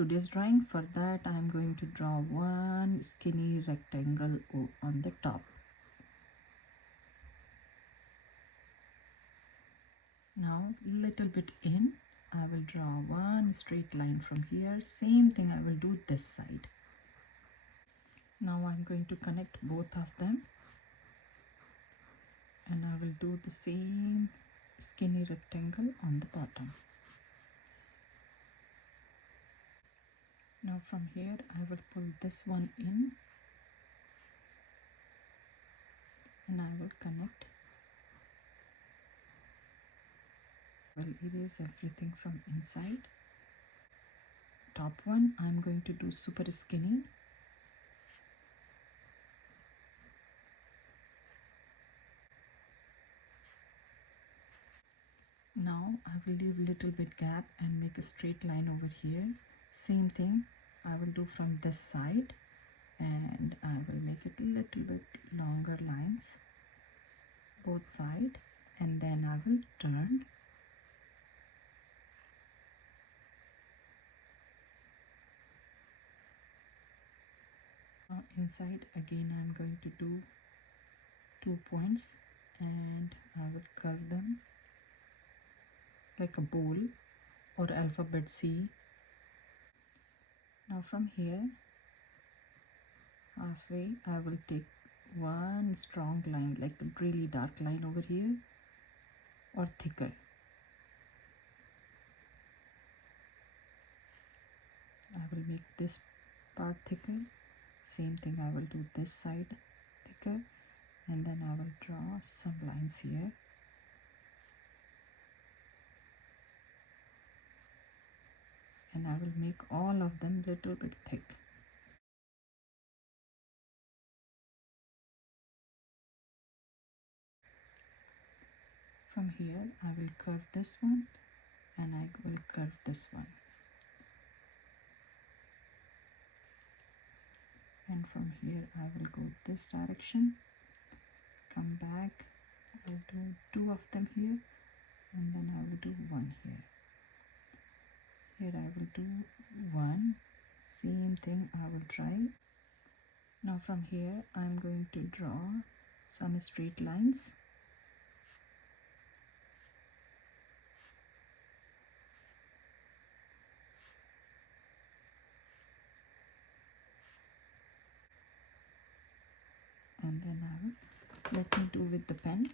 today's drawing. For that I am going to draw one skinny rectangle on the top. Now little bit in, I will draw one straight line from here. Same thing I will do this side. Now I'm going to connect both of them, and I will do the same skinny rectangle on the bottom. Now from here I will pull this one in, and I will connect. I will erase everything from inside. Top one I'm going to do super skinny. Now I will leave little bit gap and make a straight line over here. Same thing I will do from this side, and I will make it a little bit longer lines both side, and then I will turn. Now inside again I'm going to do 2 points, and I will curve them like a bowl or alphabet C. Now from here halfway I will take one strong line, like a really dark line over here, or thicker. I will make this part thicker. Same thing I will do this side thicker, and then I will draw some lines here. And I will make all of them little bit thick. From here I will curve this one, and I will curve this one. And from here I will go this direction, come back, I will do 2 of them here, and then I will do 1 here. Here I will do 1. Same thing I will try. Now from here I am going to draw some straight lines. And then I will, let me do with the pen.